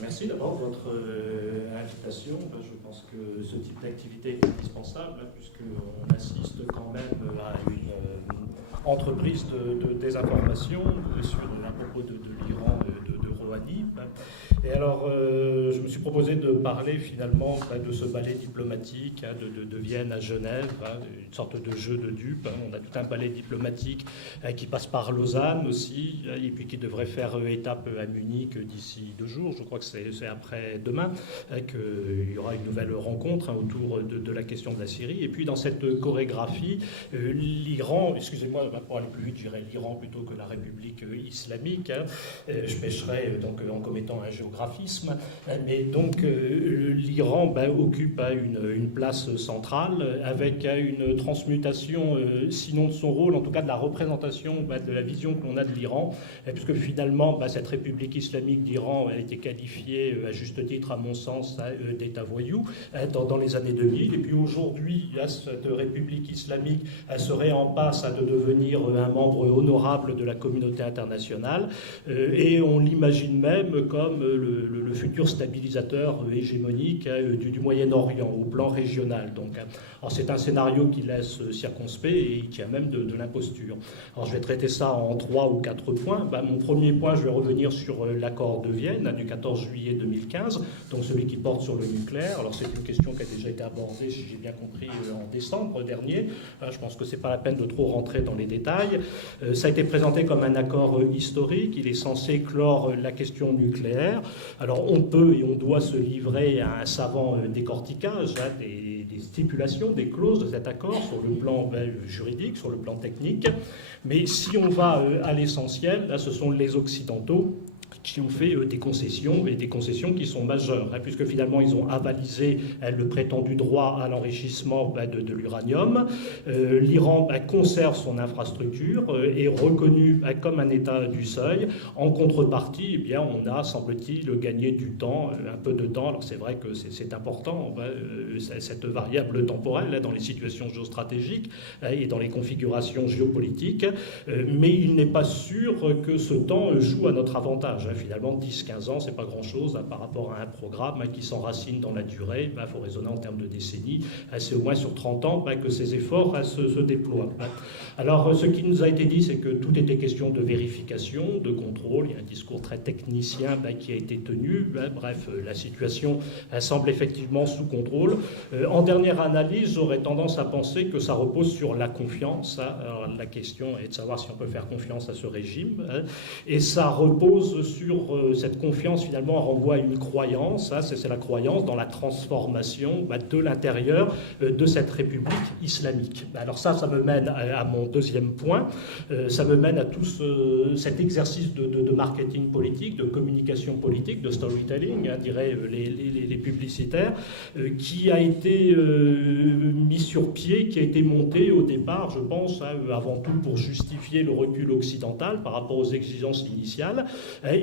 Merci d'abord de votre invitation. Je pense que ce type d'activité est indispensable, puisqu'on assiste quand même à une entreprise de désinformation à propos de l'Iran de Rouhani. Et alors, je me suis proposé de parler finalement de ce ballet diplomatique de Vienne à Genève, une sorte de jeu de dupes. On a tout un ballet diplomatique qui passe par Lausanne aussi, et puis qui devrait faire étape à Munich d'ici 2 jours. Je crois que c'est après-demain qu'il y aura une nouvelle rencontre autour de la question de la Syrie. Et puis dans cette chorégraphie, l'Iran, excusez-moi, pour aller plus vite, je dirais l'Iran plutôt que la République islamique. Je pêcherai donc en commettant un géographisme. Mais donc l'Iran occupe une place centrale avec une transmutation, sinon de son rôle, en tout cas de la représentation de la vision que l'on a de l'Iran, puisque finalement cette République islamique d'Iran a été qualifiée à juste titre, à mon sens, d'État voyou dans les années 2000. Et puis aujourd'hui, cette République islamique serait en passe de devenir un membre honorable de la communauté internationale, et on l'imagine même comme le futur stabilisateur hégémonique du Moyen-Orient au plan régional. Donc, alors c'est un scénario qui laisse circonspect et qui a même de l'imposture. Alors je vais traiter ça en 3 ou 4 points. Mon premier point, je vais revenir sur l'accord de Vienne du 14 juillet 2015, donc celui qui porte sur le nucléaire. Alors c'est une question qui a déjà été abordée, si j'ai bien compris, en décembre dernier. Je pense que c'est pas la peine de trop rentrer dans les détails. Ça a été présenté comme un accord historique. Il est censé clore la question nucléaire. Alors on peut et on doit se livrer à un savant décortiquage des stipulations, des clauses de cet accord sur le plan juridique, sur le plan technique. Mais si on va à l'essentiel, là ce sont les Occidentaux qui ont fait des concessions, et des concessions qui sont majeures, puisque finalement ils ont avalisé le prétendu droit à l'enrichissement de l'uranium. L'Iran conserve son infrastructure, est reconnu comme un État du seuil. En contrepartie, eh bien, on a, semble-t-il, gagné du temps, un peu de temps. Alors c'est vrai que c'est important, cette variable temporelle dans les situations géostratégiques et dans les configurations géopolitiques, mais il n'est pas sûr que ce temps joue à notre avantage. Finalement, 10-15 ans, c'est pas grand-chose par rapport à un programme qui s'enracine dans la durée. Il faut raisonner en termes de décennies. C'est au moins sur 30 ans que ces efforts se déploient. Alors, ce qui nous a été dit, c'est que tout était question de vérification, de contrôle. Il y a un discours très technicien qui a été tenu. Bref, la situation semble effectivement sous contrôle. En dernière analyse, j'aurais tendance à penser que ça repose sur la confiance. Alors, la question est de savoir si on peut faire confiance à ce régime. Et ça repose sur cette confiance, finalement, renvoie à une croyance. C'est la croyance dans la transformation de l'intérieur de cette République islamique. Alors ça me mène à mon deuxième point. Ça me mène à tout cet exercice de marketing politique, de communication politique, de storytelling, diraient les publicitaires, qui a été mis sur pied, qui a été monté au départ, je pense, avant tout pour justifier le recul occidental par rapport aux exigences initiales.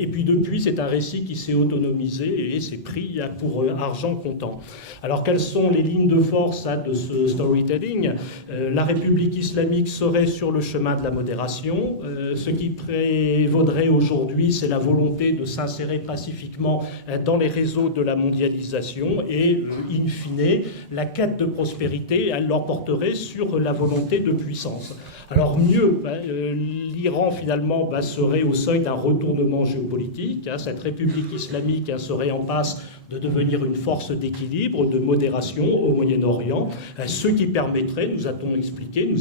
Et puis depuis, c'est un récit qui s'est autonomisé et s'est pris pour argent comptant. Alors quelles sont les lignes de force de ce storytelling ? La République islamique serait sur le chemin de la modération. Ce qui prévaudrait aujourd'hui, c'est la volonté de s'insérer pacifiquement dans les réseaux de la mondialisation et, in fine, la quête de prospérité, elle l'emporterait sur la volonté de puissance. Alors mieux, l'Iran finalement serait au seuil d'un retournement géopolitique. Cette République islamique serait en passe de devenir une force d'équilibre, de modération au Moyen-Orient, ce qui permettrait, nous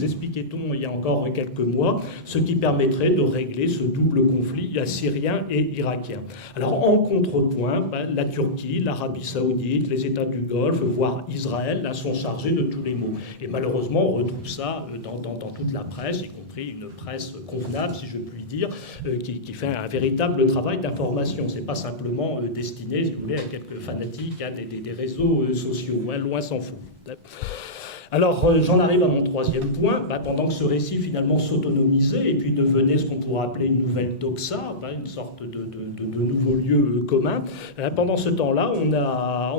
expliquait-on il y a encore quelques mois, ce qui permettrait de régler ce double conflit syrien et irakien. Alors en contrepoint, la Turquie, l'Arabie Saoudite, les États du Golfe, voire Israël, sont chargés de tous les maux. Et malheureusement, on retrouve ça dans toute la presse, y compris une presse convenable, si je puis dire, qui fait un véritable travail d'information. C'est pas simplement destiné, si vous voulez, à quelques fanatiques des réseaux sociaux, loin s'en faut. Alors, j'en arrive à mon troisième point. Pendant que ce récit finalement s'autonomisait et puis devenait ce qu'on pourrait appeler une nouvelle doxa, une sorte de nouveau lieu commun, pendant ce temps-là,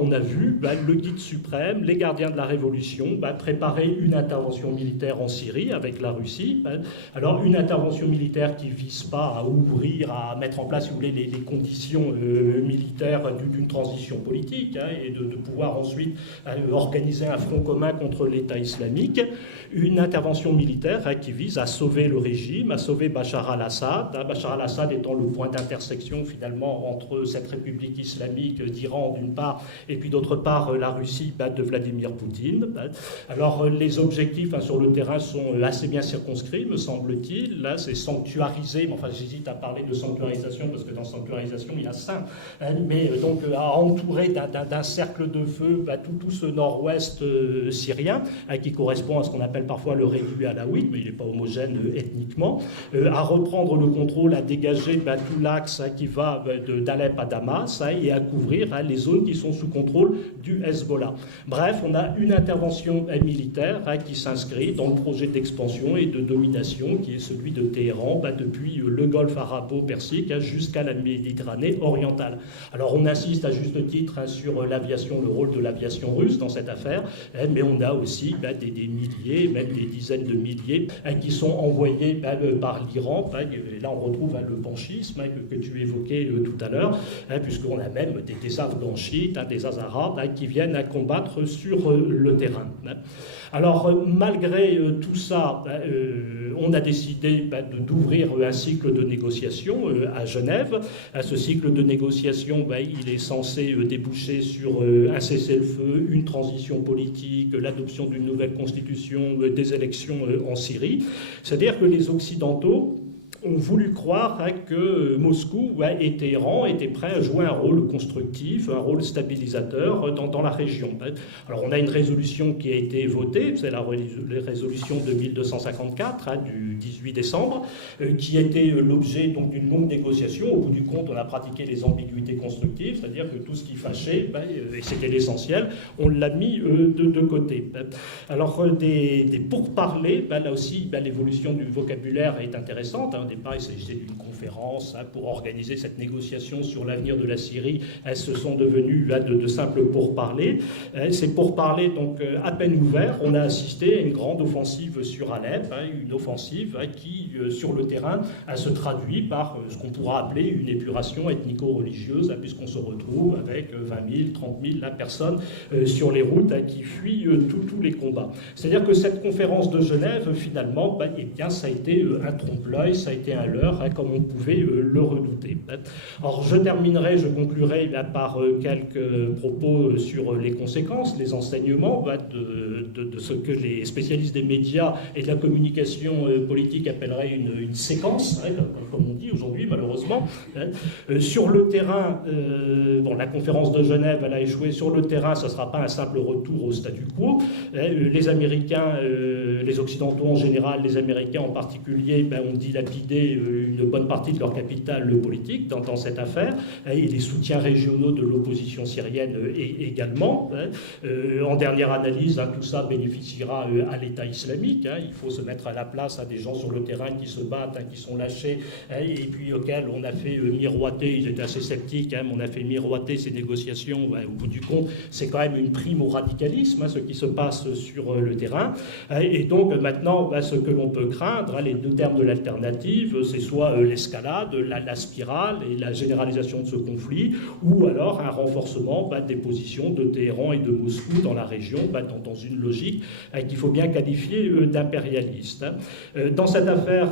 on a vu le guide suprême, les gardiens de la Révolution, préparer une intervention militaire en Syrie avec la Russie. Alors, une intervention militaire qui ne vise pas à ouvrir, à mettre en place, si vous voulez, les conditions militaires d'une transition politique et de pouvoir ensuite organiser un front commun contre l'État islamique, une intervention militaire qui vise à sauver le régime, à sauver Bachar al-Assad, Bachar al-Assad étant le point d'intersection finalement entre cette République islamique d'Iran d'une part et puis d'autre part la Russie de Vladimir Poutine. Alors les objectifs sur le terrain sont assez bien circonscrits, me semble-t-il. Là, c'est sanctuariser, mais enfin j'hésite à parler de sanctuarisation parce que dans sanctuarisation il y a saint, mais donc à entourer d'un cercle de feu tout ce nord-ouest syrien qui correspond à ce qu'on appelle parfois le réduit alaouite, mais il n'est pas homogène ethniquement, à reprendre le contrôle, à dégager tout l'axe qui va d'Alep à Damas et à couvrir les zones qui sont sous contrôle du Hezbollah. Bref, on a une intervention militaire qui s'inscrit dans le projet d'expansion et de domination qui est celui de Téhéran depuis le golfe arabo-persique jusqu'à la Méditerranée orientale. Alors on insiste à juste titre sur l'aviation, le rôle de l'aviation russe dans cette affaire, mais on a aussi des milliers, même des dizaines de milliers qui sont envoyés par l'Iran. Et là on retrouve le panchisme que tu évoquais tout à l'heure, puisqu'on a même des Afghans chiites, des Hazaras qui viennent à combattre sur le terrain. Alors, malgré tout ça, on a décidé d'ouvrir un cycle de négociation à Genève. Ce cycle de négociation, il est censé déboucher sur un cessez-le-feu, une transition politique, l'adoption d'une nouvelle constitution, des élections en Syrie. C'est-à-dire que les Occidentaux ont voulu croire que Moscou et Téhéran étaient prêts à jouer un rôle constructif, un rôle stabilisateur dans la région. Alors on a une résolution qui a été votée, c'est la résolution de 1254 du 18 décembre, qui était l'objet d'une longue négociation. Au bout du compte, on a pratiqué les ambiguïtés constructives, c'est-à-dire que tout ce qui fâchait, et c'était l'essentiel, on l'a mis de côté. Alors des pourparlers, là aussi, l'évolution du vocabulaire est intéressante. Au départ, il s'agissait d'une conférence pour organiser cette négociation sur l'avenir de la Syrie. Elles se sont devenues de simples pourparlers. Ces pourparlers, donc, à peine ouverts, on a assisté à une grande offensive sur Alep, une offensive qui, sur le terrain, se traduit par ce qu'on pourra appeler une épuration ethnico-religieuse, puisqu'on se retrouve avec 20 000, 30 000 personnes sur les routes qui fuient tous les combats. C'est-à-dire que cette conférence de Genève, finalement, eh bien, ça a été un trompe-l'œil, ça a été un leurre, comme on pouvait le redouter. Alors, je conclurai par quelques propos sur les conséquences, les enseignements de ce que les spécialistes des médias et de la communication politique appelleraient une séquence, comme on dit aujourd'hui, malheureusement. Sur le terrain, la conférence de Genève, elle a échoué. Sur le terrain, ça ne sera pas un simple retour au statu quo. Les Américains, les Occidentaux en général, les Américains en particulier, ont dilapidé une bonne partie de leur capital politique dans cette affaire, et les soutiens régionaux de l'opposition syrienne également. En dernière analyse, tout ça bénéficiera à l'État islamique. Il faut se mettre à la place des gens sur le terrain qui se battent, qui sont lâchés, et puis auxquels on a fait miroiter, ils étaient assez sceptiques, on a fait miroiter ces négociations. Au bout du compte, c'est quand même une prime au radicalisme, ce qui se passe sur le terrain. Et donc maintenant, ce que l'on peut craindre, les deux termes de l'alternative, c'est soit l'escalade, la spirale et la généralisation de ce conflit, ou alors un renforcement des positions de Téhéran et de Moscou dans la région, dans une logique qu'il faut bien qualifier d'impérialiste. Dans cette affaire,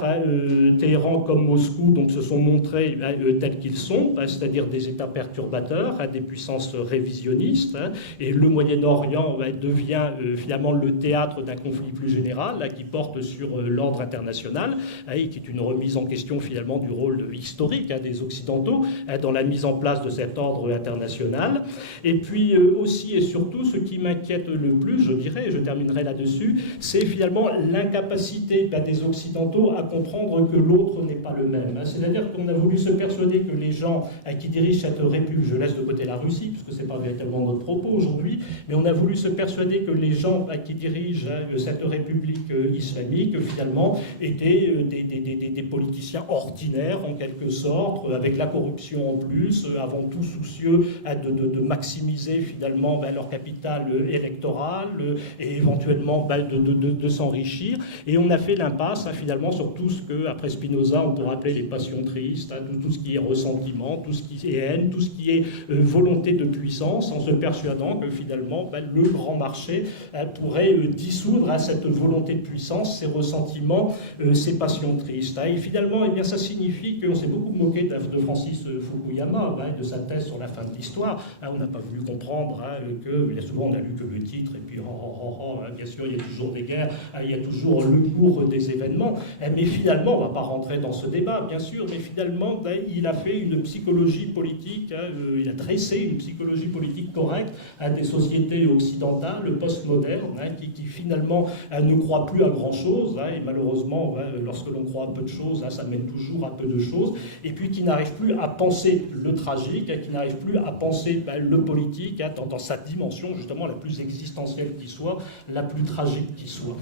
Téhéran comme Moscou se sont montrés tels qu'ils sont, c'est-à-dire des États perturbateurs, des puissances révisionnistes, et le Moyen-Orient devient finalement le théâtre d'un conflit plus général qui porte sur l'ordre international et qui est une remise en question finalement du rôle historique des Occidentaux dans la mise en place de cet ordre international. Et puis aussi et surtout, ce qui m'inquiète le plus, je dirais, et je terminerai là-dessus, c'est finalement l'incapacité des Occidentaux à comprendre que l'autre n'est pas le même. C'est-à-dire qu'on a voulu se persuader que les gens qui dirigent cette république, je laisse de côté la Russie, puisque ce n'est pas véritablement notre propos aujourd'hui, mais on a voulu se persuader que les gens qui dirigent cette république islamique, finalement, étaient des politiciens ordinaires, en quelque sorte, avec la corruption en plus, avant tout soucieux de maximiser, finalement, leur capital électoral et éventuellement de s'enrichir. Et on a fait l'impasse, finalement, sur tout ce que, après Spinoza, on pourrait appeler les passions tristes, tout ce qui est ressentiment, tout ce qui est haine, tout ce qui est volonté de puissance, en se persuadant que, finalement, le grand marché pourrait dissoudre cette volonté de puissance, ces ressentiments, ces passions tristes. Et finalement, eh bien, ça signifie qu'on s'est beaucoup moqué de Francis Fukuyama, de sa thèse sur la fin de l'histoire. On n'a pas voulu comprendre que, bien souvent, on n'a lu que le titre, et puis, bien sûr, il y a toujours des guerres, il y a toujours le cours des événements. Mais finalement, on ne va pas rentrer dans ce débat, bien sûr, mais finalement, il a fait une psychologie politique, il a dressé une psychologie politique correcte des sociétés occidentales, postmodernes, qui finalement ne croient plus à grand-chose, et malheureusement, lorsque l'on croit à peu de choses, ça mène toujours à peu de choses, et puis qui n'arrivent plus à penser le tragique, qui n'arrivent plus à penser le politique dans sa dimension justement la plus existentielle qui soit, la plus tragique qui soit.